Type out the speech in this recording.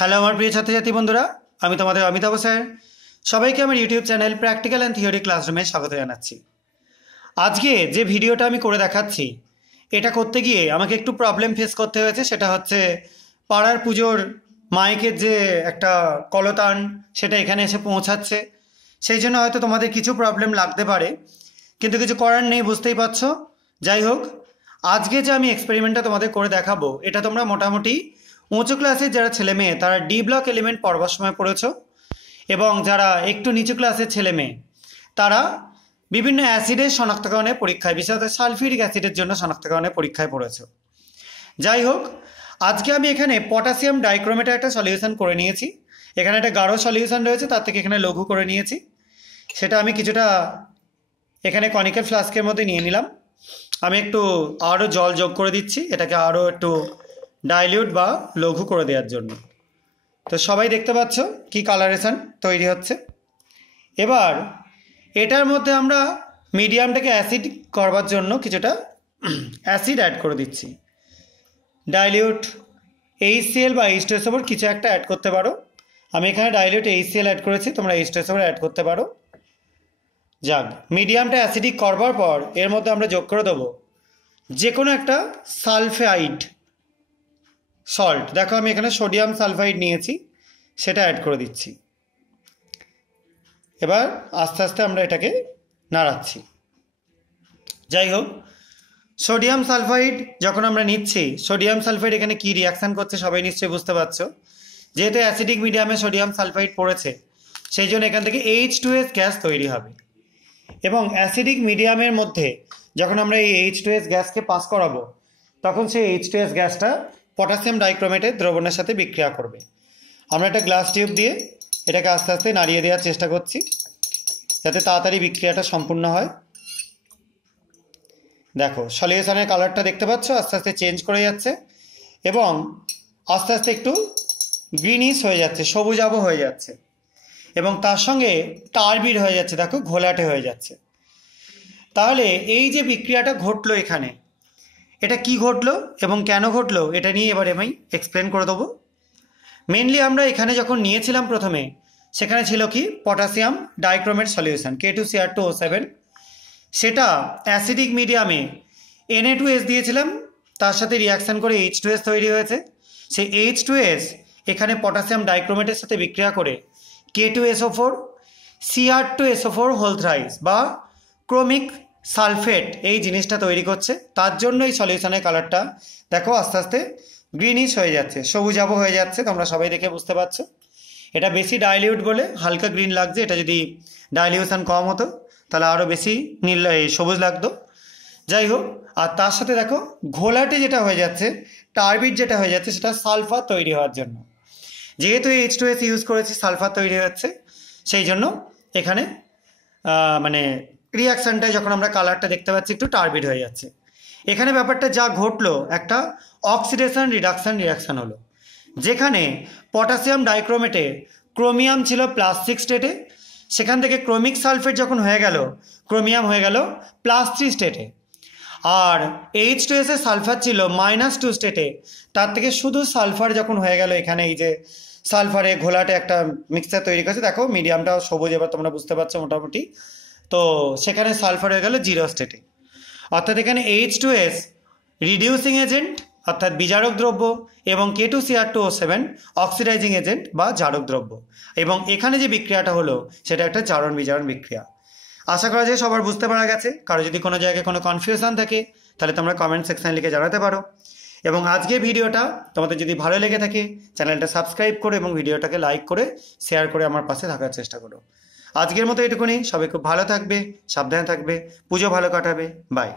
Hello আমার প্রিয় ছাত্রছাত্রী বন্ধুরা, আমি তোমাদের অমিতাভ স্যার। সবাইকে আমার YouTube channel practical and theory ক্লাসরুমে স্বাগত জানাচ্ছি। আজকে যে ভিডিওটা আমি করে দেখাচ্ছি, এটা করতে গিয়ে আমাকে একটু প্রবলেম ফেস করতে হয়েছে। সেটা হচ্ছে পাড়ার পুজোর মাইকের যে একটা কলতান, সেটা এখানে এসে পৌঁছাচ্ছে। সেই জন্য হয়তো তোমাদের কিছু প্রবলেম লাগতে পারে, কিন্তু কিছু করার নেই, বুঝতেই পারছো। যাই হোক, আজকে যে আমি এক্সপেরিমেন্টটা তোমাদের করে দেখাবো, এটা তোমরা মোটামুটি উঁচু ক্লাসের যারা ছেলে মেয়ে তারা ডি ব্লক এলিমেন্ট পড়বার সময় পড়েছ, এবং যারা একটু নিচু ক্লাসের ছেলে মেয়ে তারা বিভিন্ন অ্যাসিডের শনাক্তকরণের পরীক্ষায়, বিশেষত সালফিউরিক অ্যাসিডের জন্য শনাক্তকরণের পরীক্ষায় পড়েছ। যাই হোক, আজকে আমি এখানে পটাশিয়াম ডাইক্রোমেটের একটা সলিউশন করে নিয়েছি। এখানে একটা গাঢ় সলিউশন রয়েছে, তার থেকে এখানে লঘু করে নিয়েছি। সেটা আমি কিছুটা এখানে কনিক্যাল ফ্লাস্কের মধ্যে নিয়ে নিলাম। আমি একটু আরও জল যোগ করে দিচ্ছি, এটাকে আরও একটু ডাইলিউট বা লঘু করে দেওয়ার জন্য। তো সবাই দেখতে পাচ্ছ কি কালারেশন তৈরি হচ্ছে। এবার এটার মধ্যে আমরা মিডিয়ামটাকে অ্যাসিড করবার জন্য কিছুটা অ্যাসিড অ্যাড করে দিচ্ছি। ডাইলিউট HCl বা H2SO4 কিছু একটা অ্যাড করতে পারো। আমি এখানে ডাইলিউট HCl অ্যাড করেছি, তোমরা H2SO4 অ্যাড করতে পারো। যাক, মিডিয়ামটা অ্যাসিডিক করবার পর এর মধ্যে আমরা যোগ করে দেবো যে কোনো একটা সালফাইড সল্ট। দেখো আমি এখানে সোডিয়াম সালফাইড নিয়েছি, সেটা অ্যাড করে দিচ্ছি। এবার আস্তে আস্তে আমরা এটাকে নাড়াচ্ছি। যাই হোক, সোডিয়াম সালফাইড যখন আমরা নিচ্ছি, সোডিয়াম সালফাইড এখানে কি রিয়াকশান করছে সবাই নিশ্চয়ই বুঝতে পারছো। যেহেতু অ্যাসিডিক মিডিয়ামে সোডিয়াম সালফাইড পড়েছে, সেই জন্য এখান থেকে H2S গ্যাস তৈরি হবে। এবং অ্যাসিডিক মিডিয়ামের মধ্যে যখন আমরা এই H2S গ্যাসকে পাস করাবো, তখন সেই H2S গ্যাসটা পটাশিয়াম ডাইক্রোমেটের দ্রবণের সাথে বিক্রিয়া করবে। আমরা একটা গ্লাস টিউব দিয়ে এটাকে আস্তে আস্তে নাড়িয়ে দেওয়ার চেষ্টা করছি, যাতে তাড়াতাড়ি বিক্রিয়াটা সম্পূর্ণ হয়। দেখো সলিউশনের কালারটা দেখতে পাচ্ছ, আস্তে আস্তে চেঞ্জ করে যাচ্ছে এবং আস্তে আস্তে একটু গ্রিনিশ হয়ে যাচ্ছে, সবুজাভ হয়ে যাচ্ছে, এবং তার সঙ্গে টার্বিড হয়ে যাচ্ছে। দেখো ঘোলাটে হয়ে যাচ্ছে। তাহলে এই যে বিক্রিয়াটা ঘটলো এখানে, এটা কি ঘটলো এবং কেন ঘটলো, এটা নিয়ে এবারে আমি এক্সপ্লেন করে দেবো। মেনলি আমরা এখানে যখন নিয়েছিলাম প্রথমে, সেখানে ছিল কি পটাশিয়াম ডাইক্রোমেট সলিউশন K2Cr2O7। সেটা অ্যাসিডিক মিডিয়ামে Na2S দিয়েছিলাম, তার সাথে রিয়াকশান করে H2S তৈরি হয়েছে। সেই H2S এখানে পটাশিয়াম ডাইক্রোমেটের সাথে বিক্রিয়া করে K2SO4 Cr2SO4 হোল থ্রাইস বা ক্রোমিক সালফেট এই জিনিসটা তৈরি করছে। তার জন্য এই সলিউশনের কালারটা দেখো আস্তে আস্তে গ্রিনিশ হয়ে যাচ্ছে, সবুজাভ হয়ে যাচ্ছে। তোমরা সবাই দেখে বুঝতে পারছো। এটা বেশি ডাইলিউট বলে হালকা গ্রিন লাগছে। এটা যদি ডাইলিউশন কম হতো তাহলে আরও বেশি নীল সবুজ লাগতো। যাই হোক, আর তার সাথে দেখো ঘোলাটে যেটা হয়ে যাচ্ছে, টার্বিড যেটা হয়ে যাচ্ছে, সেটা সালফার তৈরি হওয়ার জন্য। যেহেতু H2S ইউজ করেছি, সালফার তৈরি হচ্ছে, সেই জন্য এখানে মানে রিয়াকশানটায় যখন আমরা কালারটা দেখতে পাচ্ছি একটু টার্বিড হয়ে যাচ্ছে। এখানে ব্যাপারটা যা ঘটলো, একটা অক্সিডেশন রিডাকশান রিয়াকশান হলো, যেখানে পটাশিয়াম ডাইক্রোমেটে ক্রোমিয়াম ছিল +6 স্টেটে, সেখান থেকে ক্রোমিক সালফেট যখন হয়ে গেল, ক্রোমিয়াম হয়ে গেল +3 স্টেটে। আর H2S এর সালফার ছিল -2 স্টেটে, তার থেকে শুধু সালফার যখন হয়ে গেল, এখানে এই যে সালফারে ঘোলাটে একটা মিক্সচার তৈরি করেছে, দেখো মিডিয়ামটাও সবুজ, এবার তোমরা বুঝতে পারছো মোটামুটি। তো সেখানে সালফার হয়ে গেল 0 স্টেটে। অর্থাৎ এখানে H2S রিডিউসিং এজেন্ট অর্থাৎ বিজারক দ্রব্য, এবং K2Cr2O7 অক্সিডাইজিং এজেন্ট বা জারক দ্রব্য। এবং এখানে যে বিক্রিয়াটা হলো সেটা একটা জারণ বিজারণ বিক্রিয়া। আশা করা যায় সবার বুঝতে পারা গেছে। কারো যদি কোনো জায়গায় কোনো কনফিউশন থাকে তাহলে তোমরা কমেন্ট সেকশানে লিখে জানাতে পারো। এবং আজকের ভিডিওটা তোমাদের যদি ভালো লেগে থাকে, চ্যানেলটা সাবস্ক্রাইব করো এবং ভিডিওটাকে লাইক করে শেয়ার করে আমার পাশে থাকার চেষ্টা করো। আজকের মতো এটুকুনি। সবাই খুব ভালো থাকবে, সাবধানে থাকবে, পুজো ভালো কাটাবে। বাই।